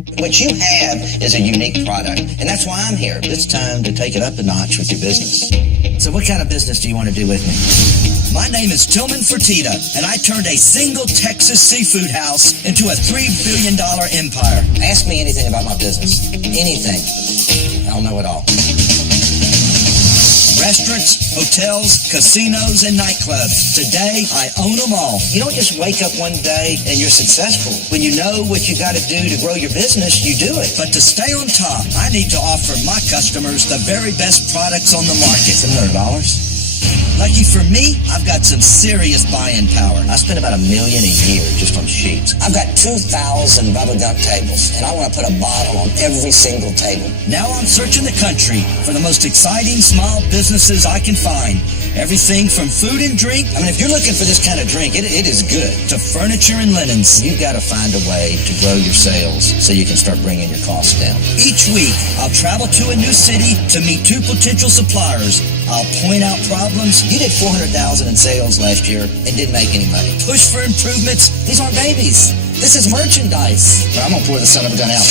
What you have is a unique product, and that's why I'm here. It's time to take it up a notch with your business. So what kind of business do you want to do with me? My name is Tillman Fertitta, and I turned a single Texas seafood house into a $3 billion empire. Ask me anything about my business. Anything. I'll know it all. Restaurants, hotels, casinos, and nightclubs. Today, I own them all. You don't just wake up one day and you're successful. When you know what you got to do to grow your business, you do it. But to stay on top, I need to offer my customers the very best products on the market. $700? Lucky for me, I've got some serious buying power. I spend about $1 million a year just on sheets. I've got 2,000 rubber duck tables, and I want to put a bottle on every single table. Now I'm searching the country for the most exciting small businesses I can find. Everything from food and drink. I mean, if you're looking for this kind of drink, it is good. To furniture and linens. You've got to find a way to grow your sales so you can start bringing your costs down. Each week, I'll travel to a new city to meet 2 potential suppliers. I'll point out problems. You did $400,000 in sales last year and didn't make any money. Push for improvements. These aren't babies. This is merchandise. But I'm going to pour the son of a gun out.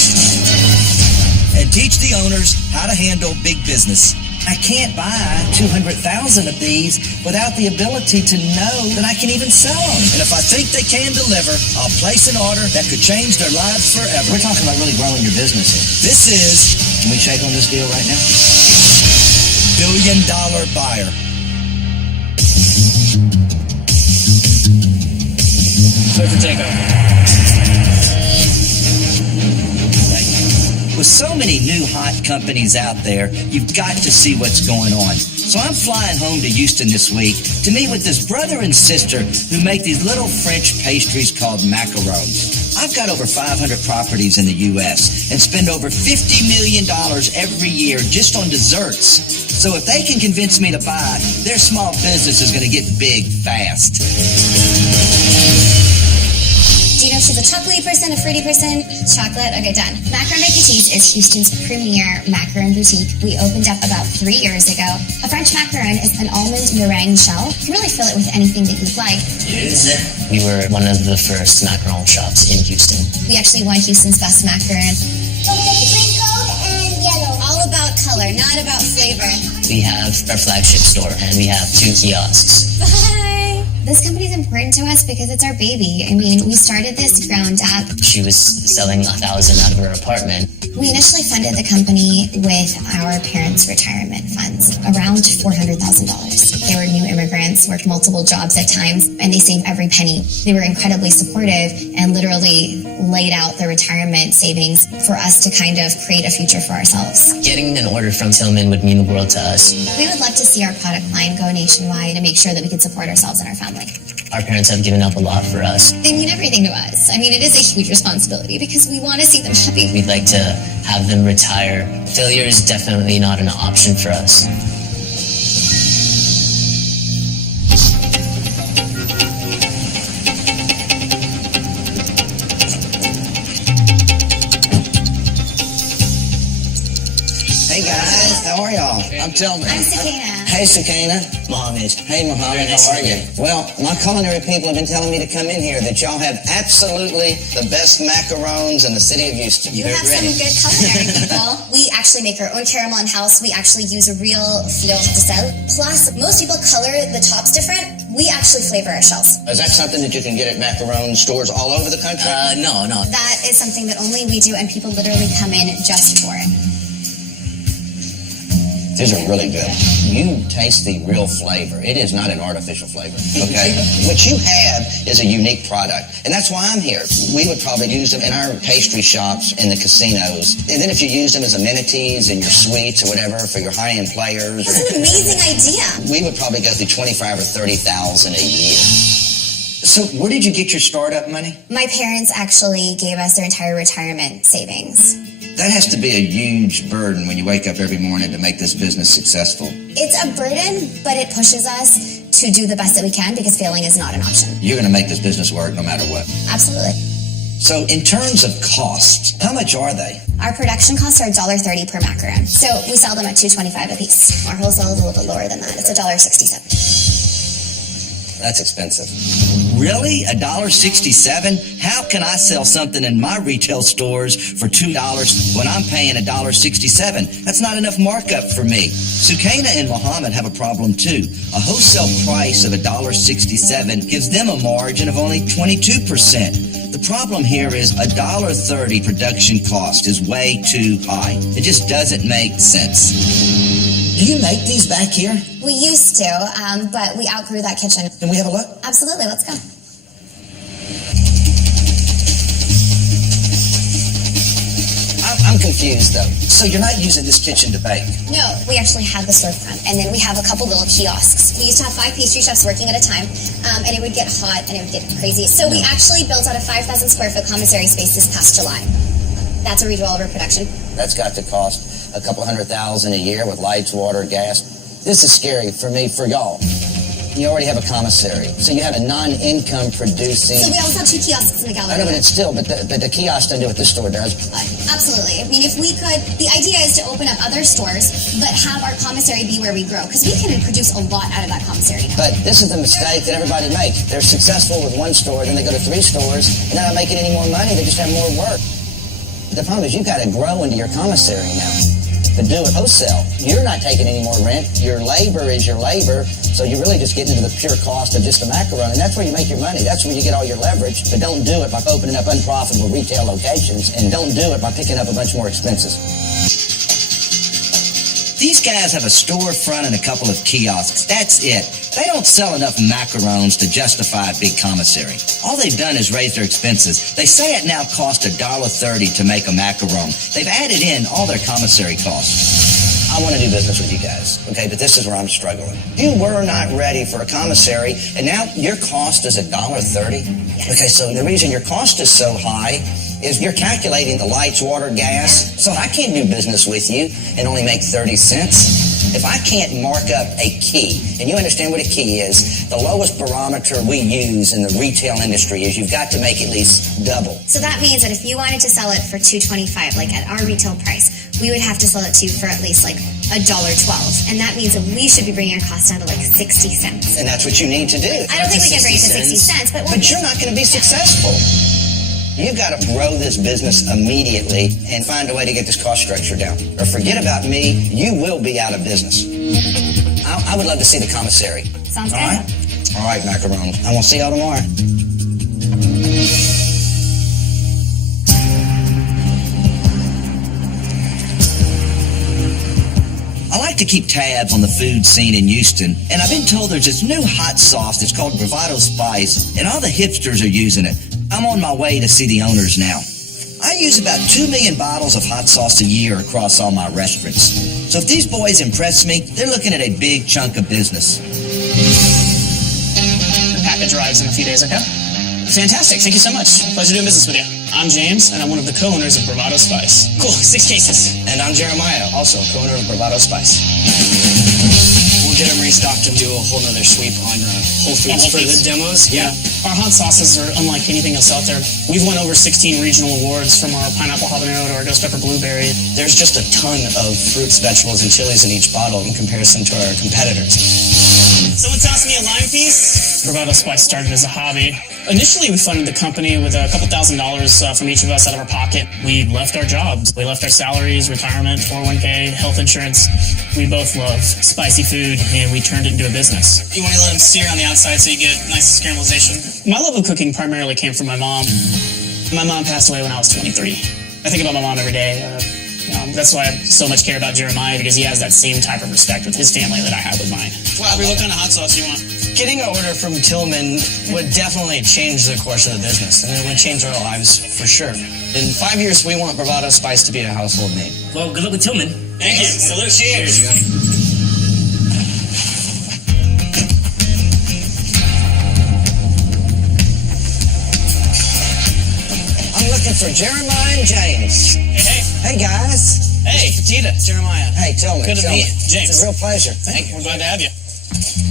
And teach the owners how to handle big business. I can't buy 200,000 of these without the ability to know that I can even sell them. And if I think they can deliver, I'll place an order that could change their lives forever. We're talking about really growing your business here. This is, can we shake on this deal right now? $1 billion buyer. Clear for takeoff. With so many new hot companies out there, you've got to see what's going on. So I'm flying home to Houston this week to meet with this brother and sister who make these little French pastries called macarons. I've got over 500 properties in the U.S. and spend over $50 million every year just on desserts. So if they can convince me to buy, their small business is going to get big fast. Do you know if she's a chocolatey person, a fruity person? Chocolate? Okay, done. Macaron by Petite is Houston's premier macaron boutique. We opened up about 3 years ago. A French macaron is an almond meringue shell. You can really fill it with anything that you'd like. We were one of the first macaron shops in Houston. We actually won Houston's best macaron. Green coat and yellow. All about color, not about flavor. We have our flagship store, and we have 2 kiosks. Bye! This company is important to us because it's our baby. I mean, we started this ground up. She was selling 1,000 out of her apartment. We initially funded the company with our parents' retirement funds, around $400,000. They were new immigrants, worked multiple jobs at times, and they saved every penny. They were incredibly supportive and literally laid out their retirement savings for us to kind of create a future for ourselves. Getting an order from Tillman would mean the world to us. We would love to see our product line go nationwide and make sure that we could support ourselves and our family. Our parents have given up a lot for us. They mean everything to us. I mean, it is a huge responsibility because we want to see them happy. We'd like to have them retire. Failure is definitely not an option for us. Hey guys, how are y'all? I'm Tillman. I'm Sakina. Hey Sakina. Mohammed. Hey Mohammed, how are you? Well, my culinary people have been telling me to come in here that y'all have absolutely the best macarons in the city of Houston. You have some good culinary people. We actually make our own caramel in-house. We actually use a real fleur de sel. Plus, most people color the tops different. We actually flavor our shells. Is that something that you can get at macaron stores all over the country? No. That is something that only we do, and people literally come in just for it. These are really good. You taste the real flavor. It is not an artificial flavor, okay? What you have is a unique product, and that's why I'm here. We would probably use them in our pastry shops in the casinos, and then if you use them as amenities in your suites or whatever for your high-end players. That's an amazing idea. We would probably go through $25,000 or $30,000 a year. So where did you get your startup money? My parents actually gave us their entire retirement savings. That has to be a huge burden when you wake up every morning to make this business successful. It's a burden, but it pushes us to do the best that we can because failing is not an option. You're going to make this business work no matter what. Absolutely. So in terms of cost, how much are they? Our production costs are $1.30 per macaron. So we sell them at $2.25 a piece. Our wholesale is a little bit lower than that. It's $1.67. That's expensive. Really? $1.67? How can I sell something in my retail stores for $2 when I'm paying $1.67? That's not enough markup for me. Sukaina and Muhammad have a problem too. A wholesale price of $1.67 gives them a margin of only 22%. The problem here is $1.30 production cost is way too high. It just doesn't make sense. Do you make these back here? We used to, but we outgrew that kitchen. Can we have a look? Absolutely, let's go. I'm confused though. So you're not using this kitchen to bake? No, we actually have the storefront, and then we have a couple little kiosks. We used to have 5 pastry chefs working at a time, and it would get hot and it would get crazy. So we actually built out a 5,000 square foot commissary space this past July. That's a redo all of our production. That's got to cost a couple $100,000 a year with lights, water, gas. This is scary for me, for y'all. You already have a commissary, so you have a non-income producing... So we also have 2 kiosks in the gallery. I know, but it's still, but the kiosk doesn't do what this store does. Absolutely. I mean, if we could, the idea is to open up other stores, but have our commissary be where we grow, because we can produce a lot out of that commissary now. But this is the mistake that everybody makes. They're successful with 1 store, then they go to 3 stores, and they're not making any more money, they just have more work. The problem is you've got to grow into your commissary now. To do it wholesale, you're not taking any more rent. Your labor is your labor, so you're really just getting into the pure cost of just a macaron, and that's where you make your money. That's where you get all your leverage. But don't do it by opening up unprofitable retail locations, and don't do it by picking up a bunch more expenses. These guys have a storefront and a couple of kiosks. That's it. They don't sell enough macarons to justify a big commissary. All they've done is raise their expenses. They say it now costs $1.30 to make a macaron. They've added in all their commissary costs. I want to do business with you guys, okay, but this is where I'm struggling. You were not ready for a commissary, and now your cost is $1.30? Okay, so the reason your cost is so high is you're calculating the lights, water, gas. So I can't do business with you and only make 30 cents. If I can't mark up a key, and you understand what a key is, the lowest barometer we use in the retail industry is you've got to make at least double. So that means that if you wanted to sell it for $2.25, like at our retail price, we would have to sell it to you for at least like $1.12. And that means that we should be bringing our cost down to like 60 cents. And that's what you need to do. I don't think we can raise it 60 cents, but you're not going to be successful. You've got to grow this business immediately and find a way to get this cost structure down. Or forget about me, you will be out of business. I would love to see the commissary. Sounds good. All right, macarons. I will see y'all tomorrow. I like to keep tabs on the food scene in Houston, and I've been told there's this new hot sauce that's called Bravado Spice, and all the hipsters are using it. I'm on my way to see the owners now. I use about 2 million bottles of hot sauce a year across all my restaurants. So if these boys impress me, they're looking at a big chunk of business. The package arrives in a few days, okay? Fantastic. Thank you so much. Pleasure doing business with you. I'm James, and I'm one of the co-owners of Bravado Spice. Cool. 6 cases. And I'm Jeremiah, also co-owner of Bravado Spice. We'll get them restocked and do a whole nother sweep on Whole Foods for the demos. Yeah. Our hot sauces are unlike anything else out there. We've won over 16 regional awards, from our pineapple habanero to our ghost pepper blueberry. There's just a ton of fruits, vegetables, and chilies in each bottle in comparison to our competitors. Someone tossed me a lime piece. Bravado Spice started as a hobby. Initially, we funded the company with a couple $1,000s from each of us out of our pocket. We left our jobs. We left our salaries, retirement, 401k, health insurance. We both love spicy food, and we turned it into a business. You want to let them sear on the outside so you get nice caramelization? My love of cooking primarily came from my mom. My mom passed away when I was 23. I think about my mom every day. That's why I so much care about Jeremiah, because he has that same type of respect with his family that I have with mine. Flabby, what kind of hot sauce do you want? Getting an order from Tillman would definitely change the course of the business, and it would change our lives for sure. In 5 years, we want Bravado Spice to be a household name. Well, good luck with Tillman. Thank you. Salute. Cheers. There you go. Looking for Jeremiah and James. Hey. Hey, guys. Hey, Petita, Jeremiah. Hey, Tillman. Good to meet you. James. It's a real pleasure. Thank you. We're glad to have you.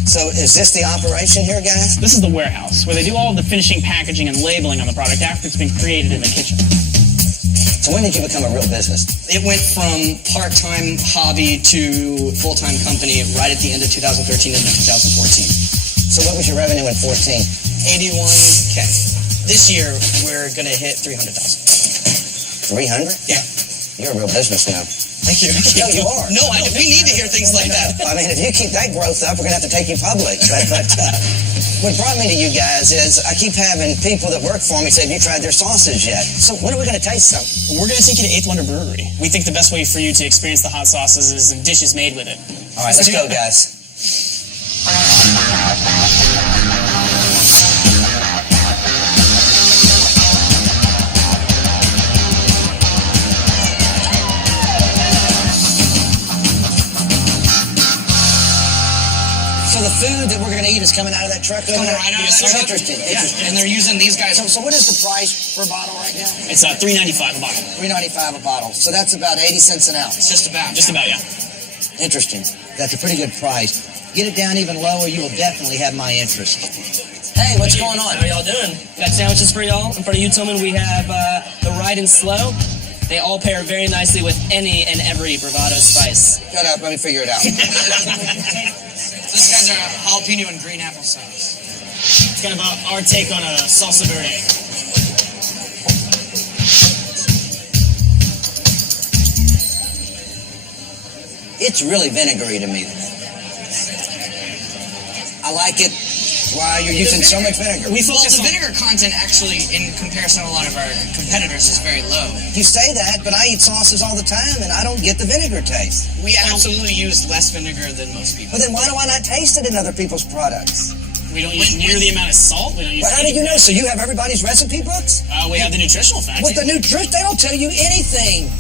So is this the operation here, guys? This is the warehouse, where they do all of the finishing, packaging, and labeling on the product after it's been created in the kitchen. So when did you become a real business? It went from part-time hobby to full-time company right at the end of 2013 into 2014. So what was your revenue in 14? 81K. This year, we're going to hit 300,000. 300? Yeah. You're a real business now. Thank you. No, you are. No, we need to hear things like that. I mean, if you keep that growth up, we're going to have to take you public. But what brought me to you guys is I keep having people that work for me say, have you tried their sauces yet? So when are we going to taste some? We're going to take you to Eighth Wonder Brewery. We think the best way for you to experience the hot sauces is in dishes made with it. All right, let's go, guys. So the food that we're going to eat is coming out of that truck over there? Right out of that truck. Interesting. Yeah, and they're using these guys. So what is the price per bottle right now? It's $3.95 a bottle. $3.95 a bottle. So that's about 80 cents an ounce. Just about. Just about, yeah. Interesting. That's a pretty good price. Get it down even lower, you will definitely have my interest. Hey, what's going on? How y'all doing? Got sandwiches for y'all. In front of you, Tillman, we have the Ride and Slow. They all pair very nicely with any and every bravado spice. Shut up, let me figure it out. These guys are jalapeno and green apple sauce. It's kind of our take on a salsa verde. It's really vinegary to me. I like it. Wow, you're using so much vinegar. We Well, focus the on vinegar content actually, in comparison to a lot of our competitors, is very low. You say that, but I eat sauces all the time, and I don't get the vinegar taste. We absolutely use less vinegar than most people. But then why do I not taste it in other people's products? We don't use near the amount of salt. We don't use. Well, how do you know? So you have everybody's recipe books? We have the nutritional facts. With the nutrition, they don't tell you anything.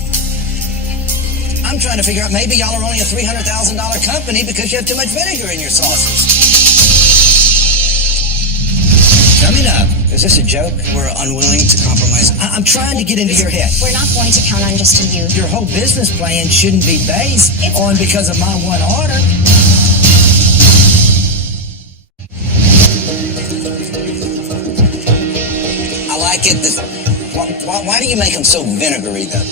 I'm trying to figure out, maybe y'all are only a $300,000 company because you have too much vinegar in your sauces. Coming up, is this a joke? We're unwilling to compromise. I'm trying to get into your head. We're not going to count on just you. Your whole business plan shouldn't be based on because of my one order. I like it. Why do you make them so vinegary, though?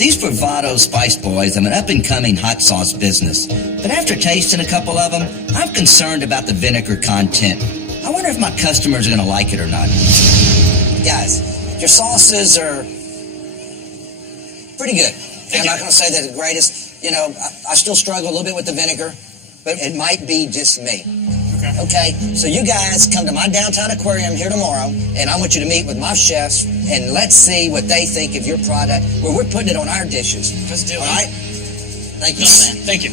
These bravado Spice Boys have an up-and-coming hot sauce business. But after tasting a couple of them, I'm concerned about the vinegar content. I wonder if my customers are going to like it or not. Guys, your sauces are pretty good. I'm not going to say they're the greatest. You know, I still struggle a little bit with the vinegar, but it might be just me. Okay, so you guys come to my downtown aquarium here tomorrow, and I want you to meet with my chefs, and let's see what they think of your product. Well, we're putting it on our dishes. Let's do it. All right? Thank you. Thank you.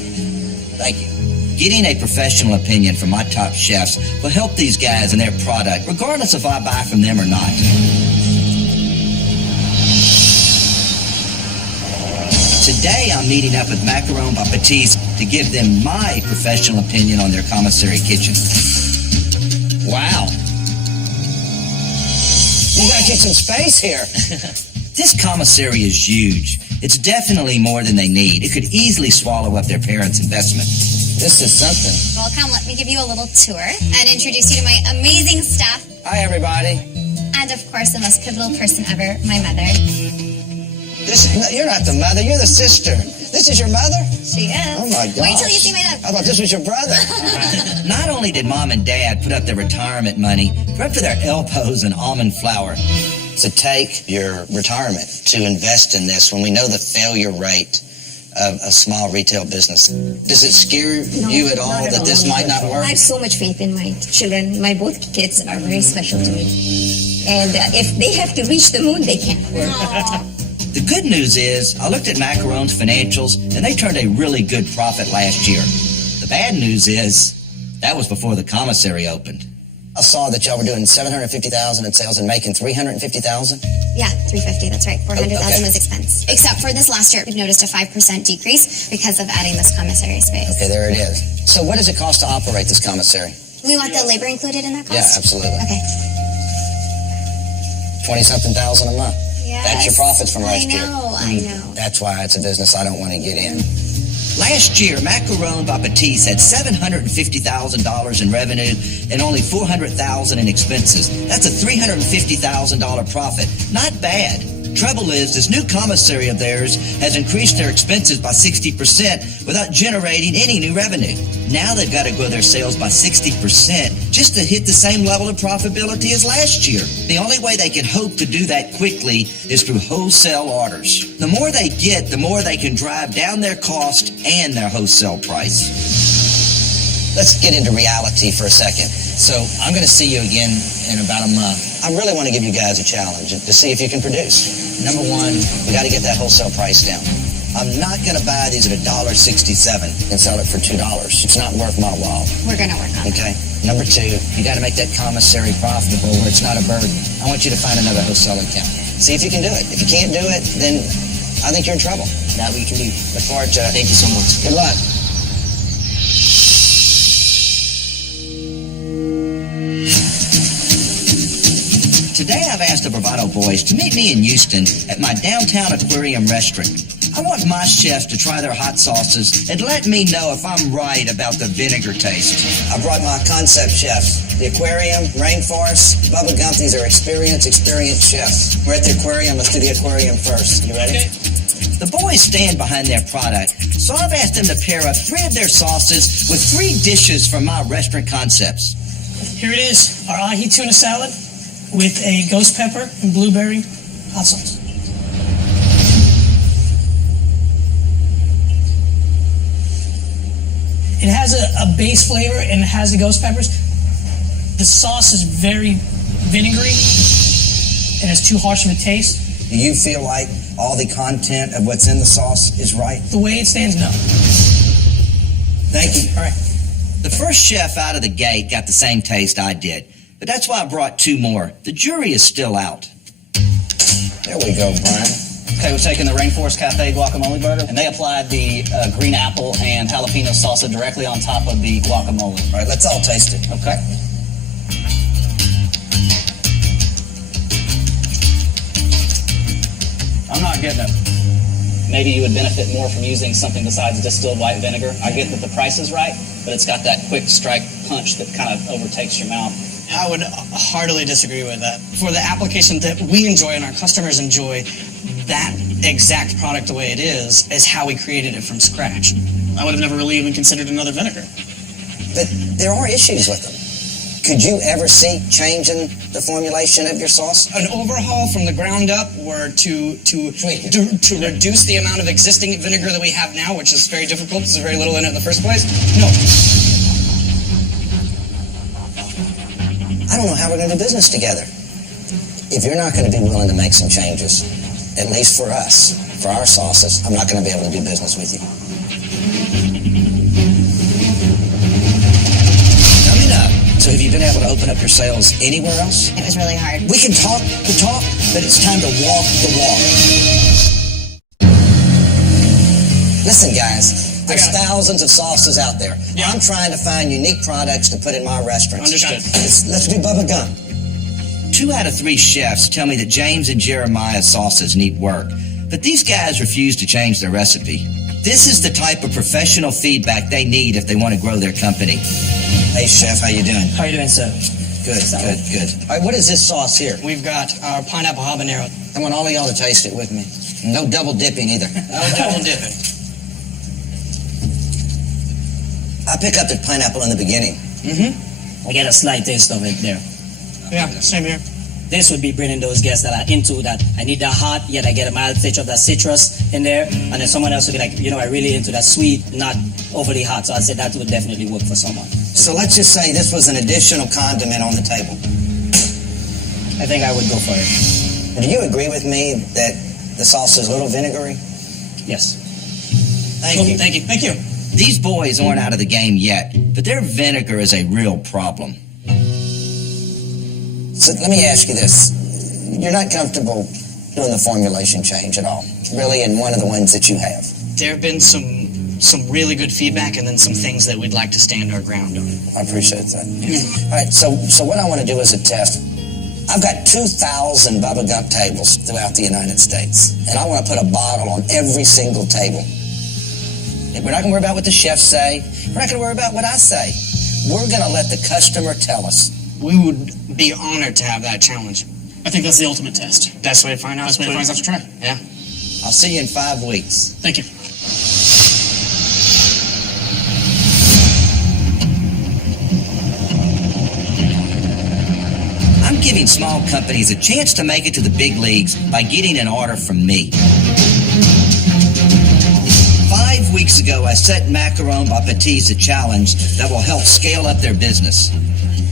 Thank you. Getting a professional opinion from my top chefs will help these guys and their product, regardless if I buy from them or not. Today, I'm meeting up with Macaron Baptiste to give them my professional opinion on their commissary kitchen. Wow. You gotta get some space here. This commissary is huge. It's definitely more than they need. It could easily swallow up their parents' investment. This is something. Welcome. Let me give you a little tour and introduce you to my amazing staff. Hi, everybody. And of course, the most pivotal person ever, my mother. You're not the mother, you're the sister. This is your mother? She is. Oh my God. Wait till you see my dad. I thought this was your brother. Not only did mom and dad put up their retirement money, they're up to their elbows in almond flour. To take your retirement to invest in this when we know the failure rate of a small retail business. Does it scare you at all that this might not work? I have so much faith in my children. My both kids are very special to me. And if they have to reach the moon, they can. The good news is, I looked at Macaron's financials, and they turned a really good profit last year. The bad news is, that was before the commissary opened. I saw that y'all were doing $750,000 in sales and making $350,000. Yeah, 350. That's right. 400,000 Okay. was expense. Except for this last year, we've noticed a 5% decrease because of adding this commissary space. Okay, there it is. So what does it cost to operate this commissary? We want the labor included in that cost? Yeah, absolutely. Okay. 20-something thousand a month. Yes. That's your profits from last year. I know. That's why it's a business I don't want to get in. Last year, Macaron Baptiste had $750,000 in revenue and only $400,000 in expenses. That's a $350,000 profit. Not bad. Trouble is, this new commissary of theirs has increased their expenses by 60% without generating any new revenue. Now they've got to grow their sales by 60% just to hit the same level of profitability as last year. The only way they can hope to do that quickly is through wholesale orders. The more they get, the more they can drive down their cost and their wholesale price. Let's get into reality for a second. So I'm going to see you again in about a month. I really want to give you guys a challenge to see if you can produce. Number one, we got to get that wholesale price down. I'm not going to buy these at $1.67 and sell it for $2. It's not worth my while. We're going to work on it. Okay. Number two, you got to make that commissary profitable where it's not a burden. I want you to find another wholesale account. See if you can do it. If you can't do it, then I think you're in trouble. That we can do. Look forward to it. Thank you so much. Good luck. Today I've asked the Bravado boys to meet me in Houston at my downtown aquarium restaurant. I want my chefs to try their hot sauces and let me know if I'm right about the vinegar taste. I brought my concept chefs. The aquarium, rainforest, Bubba Gump. These are experienced chefs. We're at the aquarium. Let's do the aquarium first. You ready? Okay. The boys stand behind their product, so I've asked them to pair up 3 of their sauces with 3 dishes from my restaurant concepts. Here it is, our ahi tuna salad with a ghost pepper and blueberry hot sauce. It has a base flavor and it has the ghost peppers. The sauce is very vinegary and it's too harsh of a taste. Do you feel like all the content of what's in the sauce is right? The way it stands, no. Thank you. All right. The first chef out of the gate got the same taste I did, but that's why I brought 2 more. The jury is still out. There we go, Brian. Okay, we're taking the Rainforest Cafe guacamole burger, and they applied the green apple and jalapeno salsa directly on top of the guacamole. All right, let's all taste it. Okay. I'm not getting it. Maybe you would benefit more from using something besides distilled white vinegar. I get that the price is right, but it's got that quick strike punch that kind of overtakes your mouth. I would heartily disagree with that. For the application that we enjoy and our customers enjoy, that exact product the way it is how we created it from scratch. I would have never really even considered another vinegar. But there are issues with them. Could you ever see changing the formulation of your sauce? An overhaul from the ground up or to reduce the amount of existing vinegar that we have now, which is very difficult because there's very little in it in the first place? No. I don't know how we're going to do business together. If you're not going to be willing to make some changes, at least for us, for our sauces, I'm not going to be able to do business with you. Coming up, so have you been able to open up your sales anywhere else? It was really hard. We can talk the talk, but it's time to walk the walk. Listen, guys, there's thousands of sauces out there. Yeah. I'm trying to find unique products to put in my restaurants. Understood. Let's do Bubba Gump. 2 out of 3 chefs tell me that James and Jeremiah's sauces need work, but these guys refuse to change their recipe. This is the type of professional feedback they need if they want to grow their company. Hey, Chef, how you doing? How you doing, sir? Good. All right, what is this sauce here? We've got our pineapple habanero. I want all of y'all to taste it with me. No double dipping either. No double dipping. I pick up the pineapple in the beginning. I get a slight taste of it there. Yeah, same here. This would be bringing those guests that are into that. I need that hot, yet I get a mild touch of that citrus in there. And then someone else would be like, I really into that sweet, not overly hot. So I'd say that would definitely work for someone. So let's just say this was an additional condiment on the table. I think I would go for it. Do you agree with me that the sauce is a little vinegary? Yes. Thank you. Thank you. Thank you. These boys aren't out of the game yet, but their vinegar is a real problem. So let me ask you this. You're not comfortable doing the formulation change at all, really, in one of the ones that you have? There have been some really good feedback and then some things that we'd like to stand our ground on. I appreciate that. All right, so what I want to do is a test. I've got 2,000 Bubba Gump tables throughout the United States, and I want to put a bottle on every single table. We're not going to worry about what the chefs say. We're not going to worry about what I say. We're going to let the customer tell us. We would be honored to have that challenge. I think that's the ultimate test. Best way to find out. Best way to find out to try. Yeah. I'll see you in 5 weeks. Thank you. I'm giving small companies a chance to make it to the big leagues by getting an order from me. 5 weeks ago, I set Macaron Baptiste a challenge that will help scale up their business.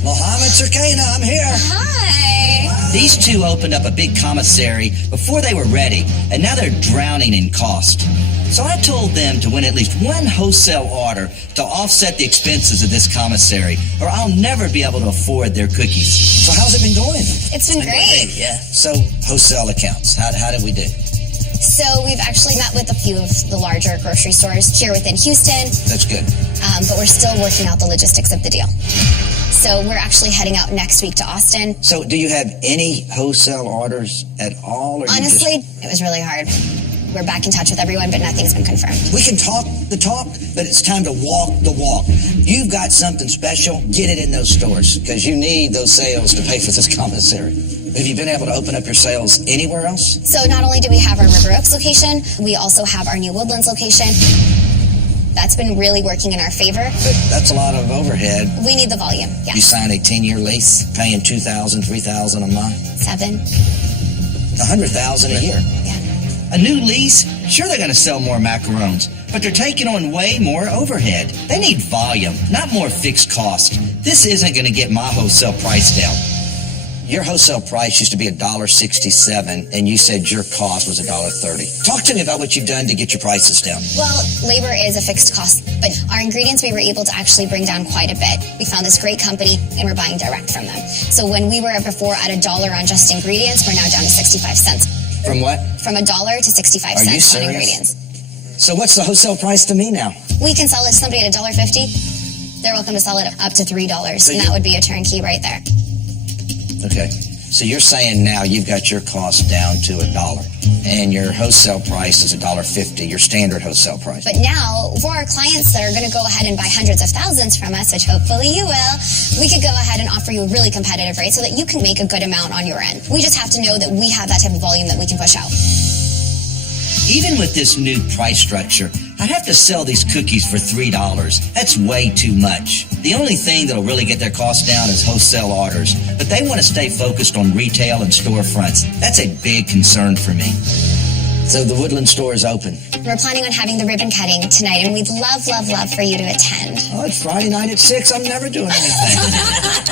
Mohammed Circana, I'm here. Hi. These two opened up a big commissary before they were ready, and now they're drowning in cost. So I told them to win at least one wholesale order to offset the expenses of this commissary, or I'll never be able to afford their cookies. So how's it been going? It's been great. Yeah. So wholesale accounts, how did we do? So we've actually met with a few of the larger grocery stores here within Houston, That's good. but we're still working out the logistics of the deal. So we're actually heading out next week to Austin. So do you have any wholesale orders at all? Or Honestly, it was really hard. We're back in touch with everyone, but nothing's been confirmed. We can talk the talk, but it's time to walk the walk. You've got something special, get it in those stores, because you need those sales to pay for this commissary. Have you been able to open up your sales anywhere else? So not only do we have our River Oaks location, we also have our New Woodlands location. That's been really working in our favor. But that's a lot of overhead. We need the volume, yeah. You signed a 10-year lease, paying $2,000, $3,000 a month. 7. $100,000 a year. Yeah. A new lease? Sure, they're going to sell more macarons, but they're taking on way more overhead. They need volume, not more fixed cost. This isn't going to get my wholesale price down. Your wholesale price used to be $1.67, and you said your cost was $1.30. Talk to me about what you've done to get your prices down. Well, labor is a fixed cost, but our ingredients we were able to actually bring down quite a bit. We found this great company, and we're buying direct from them. So when we were before at $1 on just ingredients, we're now down to 65 cents. From what? From $1 to 65 Are you cents on serious? ingredients. So what's the wholesale price to me now? We can sell it to somebody at $1.50. They're welcome to sell it up to $3, and that would be a turnkey right there. Okay. So you're saying now you've got your cost down to $1, and your wholesale price is $1.50, your standard wholesale price. But now, for our clients that are going to go ahead and buy hundreds of thousands from us, which hopefully you will, we could go ahead and offer you a really competitive rate so that you can make a good amount on your end. We just have to know that we have that type of volume that we can push out. Even with this new price structure, I'd have to sell these cookies for $3. That's way too much. The only thing that'll really get their costs down is wholesale orders, but they want to stay focused on retail and storefronts. That's a big concern for me. So the Woodland store is open. We're planning on having the ribbon cutting tonight, and we'd love for you to attend. Oh, it's Friday night at 6. I'm never doing anything.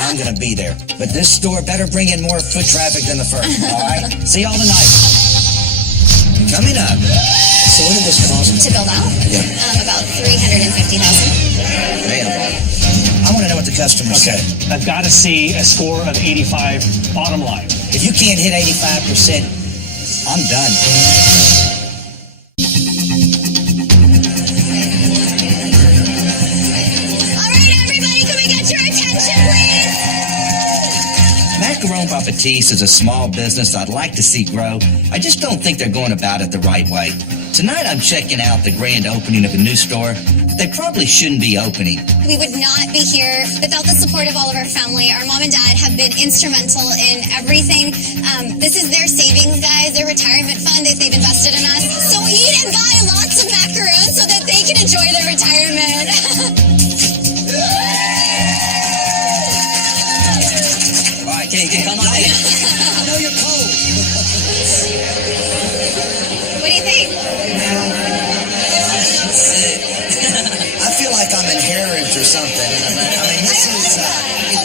I'm going to be there. But this store better bring in more foot traffic than the first, all right? See y'all tonight. Coming up. So what did this cost? To build out? Yeah. About $350,000. Damn. I want to know what the customers say. I've got to see a score of 85 bottom line. If you can't hit 85%, I'm done. All right, everybody, can we get your attention, please? Macaron Baptiste is a small business I'd like to see grow. I just don't think they're going about it the right way. Tonight I'm checking out the grand opening of a new store. They probably shouldn't be opening. We would not be here without the support of all of our family. Our mom and dad have been instrumental in everything. This is their savings, guys, their retirement fund that they've invested in us. So eat and buy lots of macarons so that they can enjoy their retirement. All right, can come on in. I know you're cold. What do you think? I feel like I'm in Harrods or something. I mean, this is...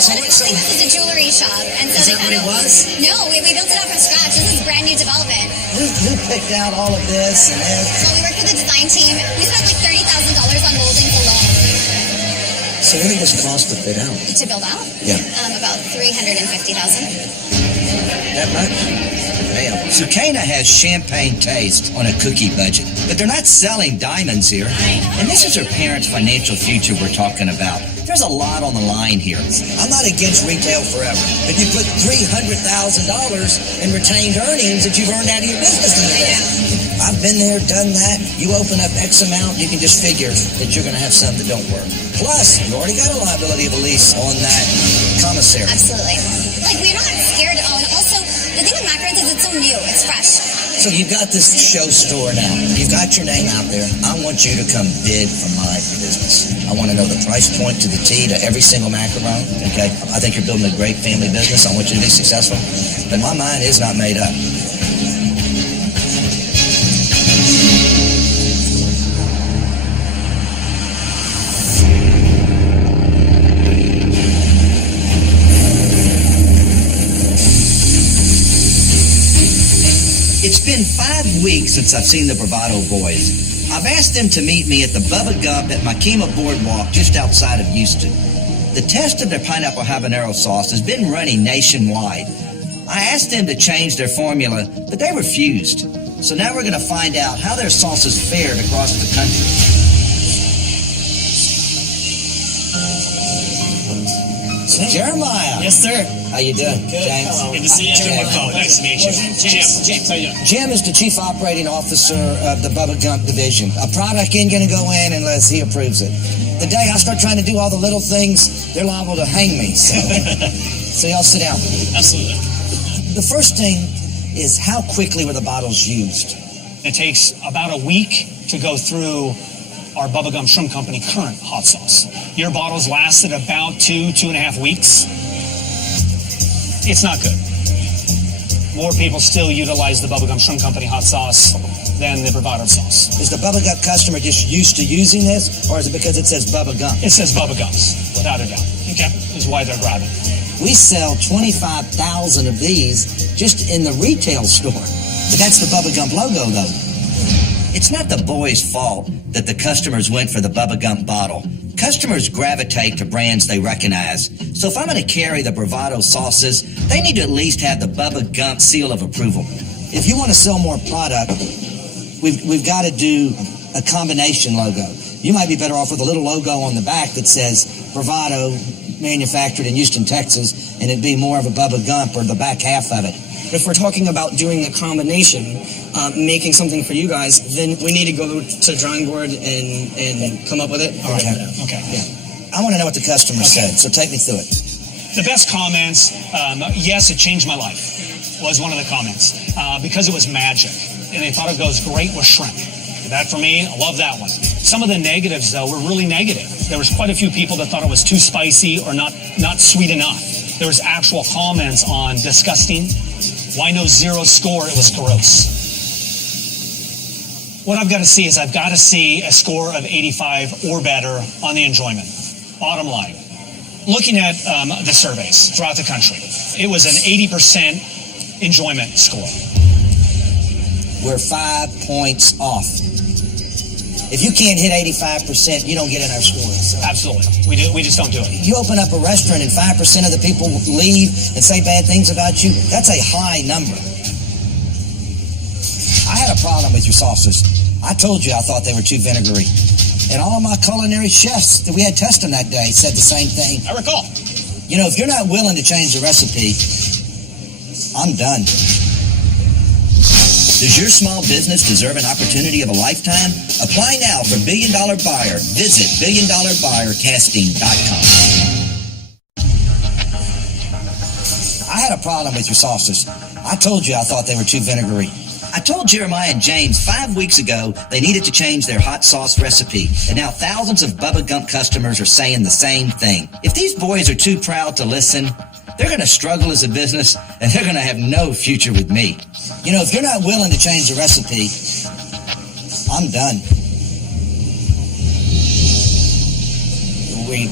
This is a jewelry shop. And so Is that what it was? No, we built it up from scratch. This is brand new development. Who picked out all of this? And So we worked with the design team. We spent like $30,000 on moldings alone. So what did this cost to fit out? To build out? Yeah. About $350,000. That much? Damn. Circana has champagne taste on a cookie budget, but they're not selling diamonds here. And this is her parents' financial future we're talking about. There's a lot on the line here. I'm not against retail forever, but you put $300,000 in retained earnings that you've earned out of your business. I've been there, done that. You open up X amount, you can just figure that you're going to have some that don't work. Plus, you already got a liability of a lease on that commissary. Absolutely. Like, we're not scared at all. And also, the The thing with macarons is it's so new, it's fresh. So you've got this show store now. You've got your name out there. I want you to come bid for my business. I want to know the price point to the T to every single macaron, okay? I think you're building a great family business. I want you to be successful. But my mind is not made up. It's been 5 weeks since I've seen the Bravado boys. I've asked them to meet me at the Bubba Gump at Makima Boardwalk just outside of Houston. The test of their pineapple habanero sauce has been running nationwide. I asked them to change their formula, but they refused. So now we're going to find out how their sauces fared across the country. Jeremiah. Yes, sir. How you doing? Good. James. Hello. Good to see you. James. Nice to meet you. James, how you doing? Jim is the Chief Operating Officer of the Bubba Gump Division. A product ain't going to go in unless he approves it. The day I start trying to do all the little things, they're liable to hang me. So y'all sit down. Absolutely. The first thing is how quickly were the bottles used? It takes about a week to go through our Bubba Gump Shrimp Company current hot sauce. Your bottles lasted about 2.5 weeks. It's not good. More people still utilize the Bubba Gump Shrimp Company hot sauce than the Bravado sauce. Is the Bubba Gump customer just used to using this, or is it because it says Bubba Gump? It says Bubba Gumps, without a doubt. Okay. Is why they're grabbing. We sell 25,000 of these just in the retail store. But that's the Bubba Gump logo, though. It's not the boys' fault that the customers went for the Bubba Gump bottle. Customers gravitate to brands they recognize. So if I'm going to carry the Bravado sauces, they need to at least have the Bubba Gump seal of approval. If you want to sell more product, we've got to do a combination logo. You might be better off with a little logo on the back that says Bravado, manufactured in Houston, Texas, and it'd be more of a Bubba Gump or the back half of it. If we're talking about doing a combination, making something for you guys, then we need to go to drawing board and come up with it. All right. Okay. Yeah. I want to know what the customer said, so take me through it. The best comments, yes, it changed my life, was one of the comments, because it was magic, and they thought it goes great with shrimp. That for me, I love that one. Some of the negatives, though, were really negative. There was quite a few people that thought it was too spicy or not sweet enough. There was actual comments on disgusting. Why no 0 score? It was gross. What I've got to see is I've got to see a score of 85 or better on the enjoyment. Bottom line. Looking at the surveys throughout the country, it was an 80% enjoyment score. We're 5 points off. If you can't hit 85%, you don't get in our scores. So. Absolutely. We just don't do it. You open up a restaurant and 5% of the people leave and say bad things about you, that's a high number. I had a problem with your sauces. I told you I thought they were too vinegary. And all of my culinary chefs that we had testing that day said the same thing. I recall. You know, if you're not willing to change the recipe, I'm done. Does your small business deserve an opportunity of a lifetime? Apply now for $1 Billion Buyer. Visit BillionDollarBuyerCasting.com. I had a problem with your sauces. I told you I thought they were too vinegary. I told Jeremiah and James 5 weeks ago they needed to change their hot sauce recipe, and now thousands of Bubba Gump customers are saying the same thing. If these boys are too proud to listen, they're going to struggle as a business, and they're going to have no future with me. You know, if you're not willing to change the recipe, I'm done. We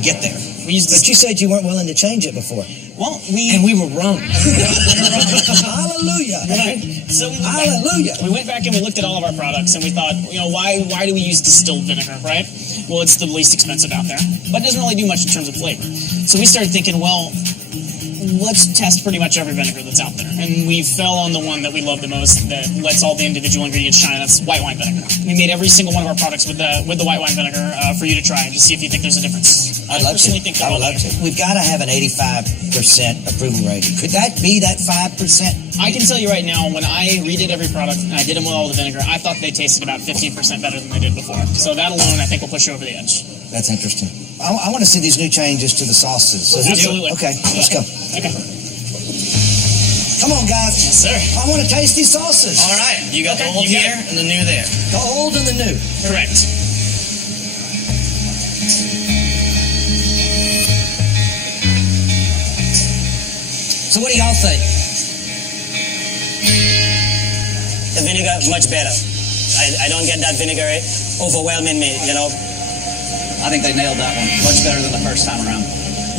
get there. But you said you weren't willing to change it before. Well, and we were wrong. Hallelujah. Right. So we went back and we looked at all of our products and we thought, you know, why do we use distilled vinegar, right? Well, it's the least expensive out there, but it doesn't really do much in terms of flavor. So we started thinking, well, let's test pretty much every vinegar that's out there. And we fell on the one that we love the most that lets all the individual ingredients shine. That's white wine vinegar. We made every single one of our products with the white wine vinegar for you to try and just see if you think there's a difference. I personally think I would love to. We've got to have an 85% approval rating. Could that be that 5%? I can tell you right now, when I redid every product and I did them with all the vinegar, I thought they tasted about 15% better than they did before. So that alone, I think, will push you over the edge. That's interesting. I want to see these new changes to the sauces. So absolutely. Okay, let's go. Okay. Come on, guys. Yes, sir. I want to taste these sauces. All right. You got the old here and the new there. The old and the new. Correct. So what do y'all think? The vinegar much better. I don't get that vinegar overwhelming me, you know. I think they nailed that one much better than the first time around.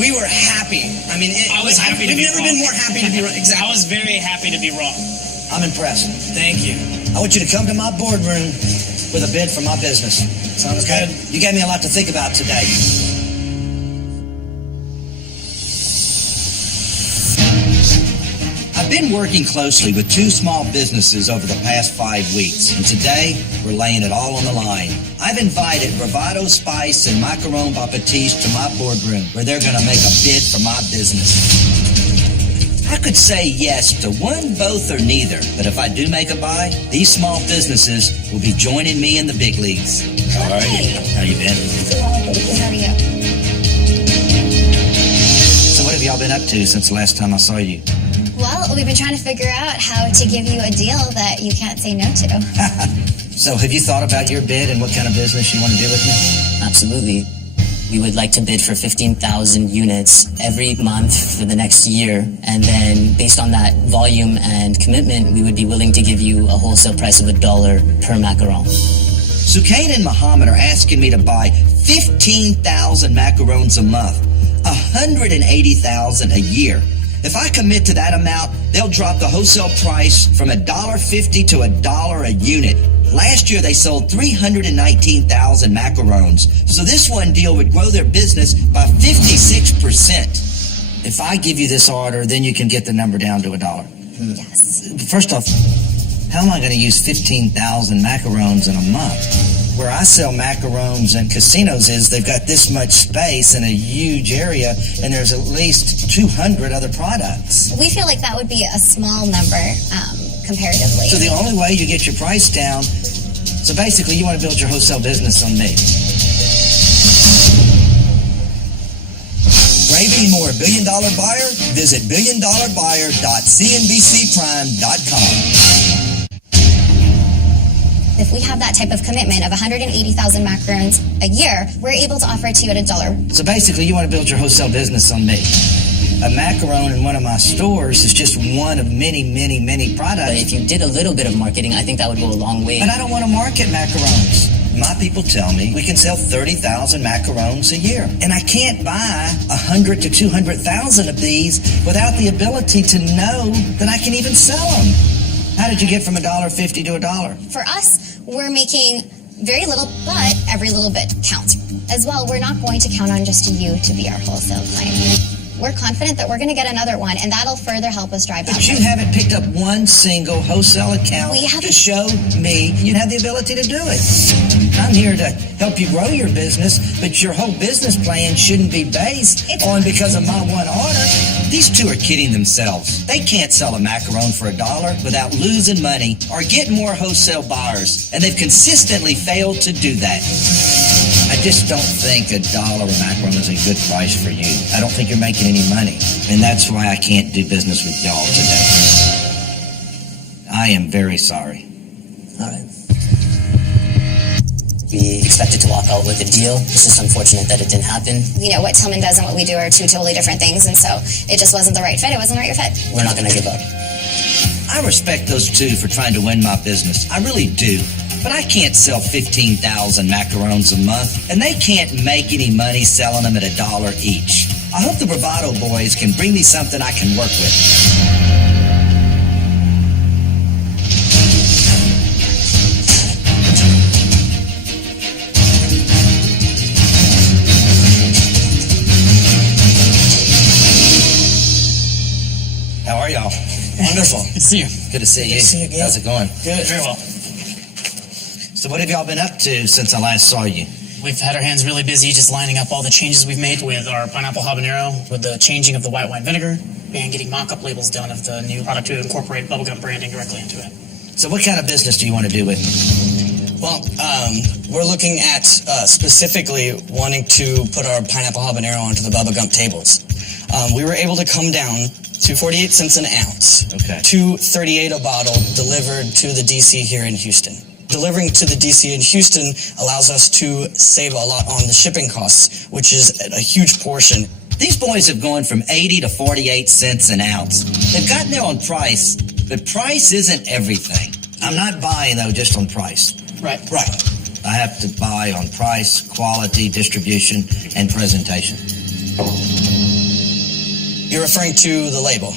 We were happy. I mean, I was happy to be we've never wrong. been more happy to be wrong. Exactly. I was very happy to be wrong. I'm impressed. Thank you. I want you to come to my boardroom with a bid for my business. Sounds good. You gave me a lot to think about today. I've been working closely with two small businesses over the past 5 weeks, and today we're laying it all on the line. I've invited Bravado Spice and Macaron Baptiste to my boardroom where they're going to make a bid for my business. I could say yes to one, both, or neither, but if I do make a buy, these small businesses will be joining me in the big leagues. All right. How you been? How are you? So what have y'all been up to since the last time I saw you? Well, we've been trying to figure out how to give you a deal that you can't say no to. So have you thought about your bid and what kind of business you want to do with me? Absolutely. We would like to bid for 15,000 units every month for the next year. And then based on that volume and commitment, we would be willing to give you a wholesale price of $1 per macaron. So Kane and Muhammad are asking me to buy 15,000 macarons a month, 180,000 a year. If I commit to that amount, they'll drop the wholesale price from $1.50 to $1 a unit. Last year, they sold 319,000 macarons. So this one deal would grow their business by 56%. If I give you this order, then you can get the number down to $1. Yes. First off, how am I going to use 15,000 macarons in a month? Where I sell macarons and casinos is they've got this much space in a huge area, and there's at least 200 other products. We feel like that would be a small number comparatively. So the only way you get your price down, so basically you want to build your wholesale business on me. Gravy more $1 billion buyer? Visit billiondollarbuyer.cnbcprime.com. If we have that type of commitment of 180,000 macarons a year, we're able to offer it to you at $1. So basically you want to build your wholesale business on me. A macaron in one of my stores is just one of many, many, many products. But if you did a little bit of marketing, I think that would go a long way. But I don't want to market macarons. My people tell me we can sell 30,000 macarons a year. And I can't buy 100 to 200,000 of these without the ability to know that I can even sell them. How did you get from $1.50 to $1? For us, we're making very little, but every little bit counts. As well, we're not going to count on just you to be our wholesale client. We're confident that we're going to get another one, and that'll further help us drive that. But you haven't picked up one single wholesale account to show me you have the ability to do it. I'm here to help you grow your business, but your whole business plan shouldn't be based on because of my one order. These two are kidding themselves. They can't sell a macaron for $1 without losing money or getting more wholesale buyers, and they've consistently failed to do that. I just don't think $1 a macaron is a good price for you. I don't think you're making any money, and that's why I can't do business with y'all today. I am very sorry. All right. We expected to walk out with a deal. It's just unfortunate that it didn't happen. You know, what Tillman does and what we do are two totally different things, and so it just wasn't the right fit. It wasn't the right fit. We're not going to give up. I respect those two for trying to win my business. I really do. But I can't sell 15,000 macarons a month, and they can't make any money selling them at $1 each. I hope the Bravado boys can bring me something I can work with. How are y'all? Wonderful. Good to see you. Good to see you. Good to see you again. How's it going? Good. Very well. So what have y'all been up to since I last saw you? We've had our hands really busy just lining up all the changes we've made with our pineapple habanero, with the changing of the white wine vinegar, and getting mock-up labels done of the new product to incorporate bubblegum branding directly into it. So what kind of business do you want to do with me? Well, we're looking at specifically wanting to put our pineapple habanero onto the bubblegum tables. We were able to come down to 48 cents an ounce. Okay. $2.38 a bottle delivered to the DC here in Houston. Delivering to the DC in Houston allows us to save a lot on the shipping costs, which is a huge portion. These boys have gone from 80 to 48 cents an ounce. They've gotten there on price, but price isn't everything. I'm not buying, though, just on price. Right. Right. I have to buy on price, quality, distribution, and presentation. You're referring to the label?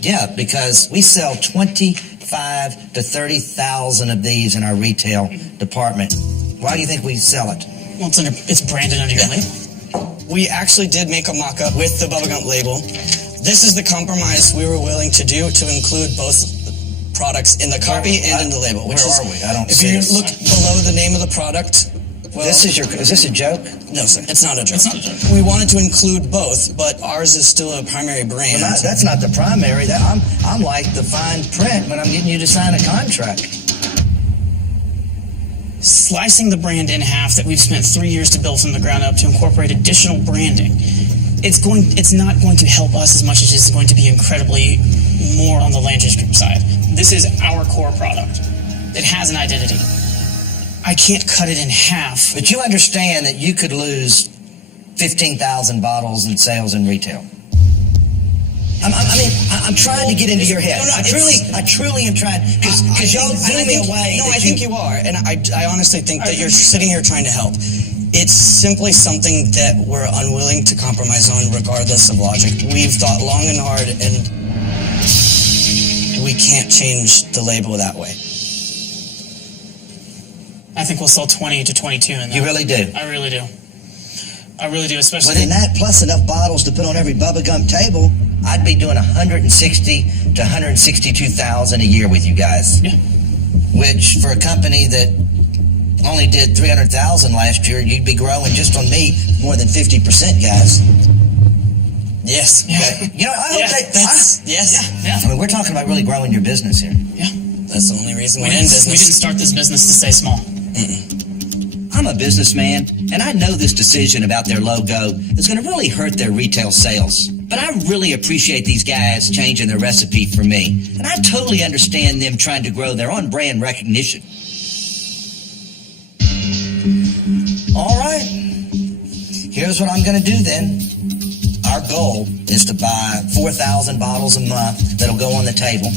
Yeah, because we sell 25 to 30,000 of these in our retail department. Why do you think we sell it? Well, it's branded under your label. We actually did make a mock-up with the Bubba Gump label. This is the compromise we were willing to do to include both products in the copy and in the label. Where are we? I don't if see you it. look below the name of the product, well, Is this a joke? no, sir, it's not a joke. It's not a joke. We wanted to include both, but ours is still a primary brand. Well, that's not the primary. I'm like the fine print when I'm getting you to sign a contract. Slicing the brand in half that we've spent 3 years to build from the ground up to incorporate additional branding, it's not going to help us as much as it's going to be incredibly more on the Landry's Group side. This is our core product. It has an identity. I can't cut it in half. But you understand that you could lose 15,000 bottles in sales in retail. I'm trying to get into your head. No, I truly am trying, because y'all blew me away. No, I think you are, and I honestly think that you're sitting here trying to help. It's simply something that we're unwilling to compromise on, regardless of logic. We've thought long and hard, and we can't change the label that way. I think we'll sell 20 to 22 in that. You really do? I really do. I really do, especially... But in that, plus enough bottles to put on every Bubba Gump table, I'd be doing 160 to 162,000 a year with you guys. Yeah. Which, for a company that only did 300,000 last year, you'd be growing just on me more than 50%, guys. Yes. Okay. You know, I hope yes. Yeah. I mean, we're talking about really growing your business here. Yeah. That's the only reason We we're in didn't business. start this business to stay small. I'm a businessman, and I know this decision about their logo is going to really hurt their retail sales. But I really appreciate these guys changing their recipe for me. And I totally understand them trying to grow their own brand recognition. All right. Here's what I'm going to do then. Our goal is to buy 4,000 bottles a month that'll go on the table,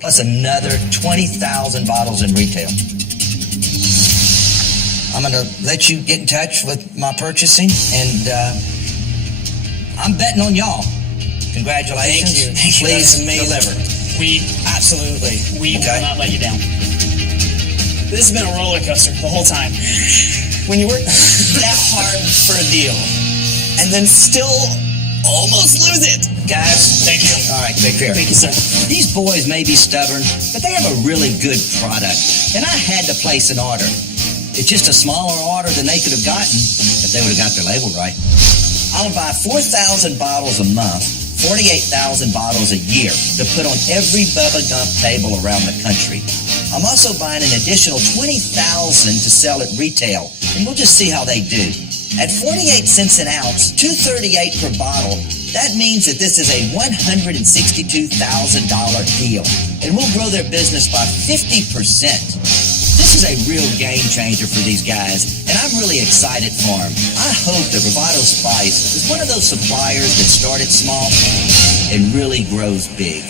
plus another 20,000 bottles in retail. I'm going to let you get in touch with my purchasing, and I'm betting on y'all. Congratulations. Thank you. Please That's amazing. deliver. Absolutely. We will not let you down. This has been a roller coaster the whole time. When you work that hard for a deal and then still almost lose it. Guys, Thank you. all right, take care. Thank you, sir. These boys may be stubborn, but they have a really good product, and I had to place an order. It's just a smaller order than they could have gotten if they would have got their label right. I'll buy 4,000 bottles a month, 48,000 bottles a year to put on every Bubba Gump table around the country. I'm also buying an additional 20,000 to sell at retail, and we'll just see how they do. At 48 cents an ounce, $2.38 per bottle, that means that this is a $162,000 deal, and we'll grow their business by 50%. This is a real game changer for these guys, and I'm really excited for them. I hope that Bravado Spice is one of those suppliers that started small and really grows big.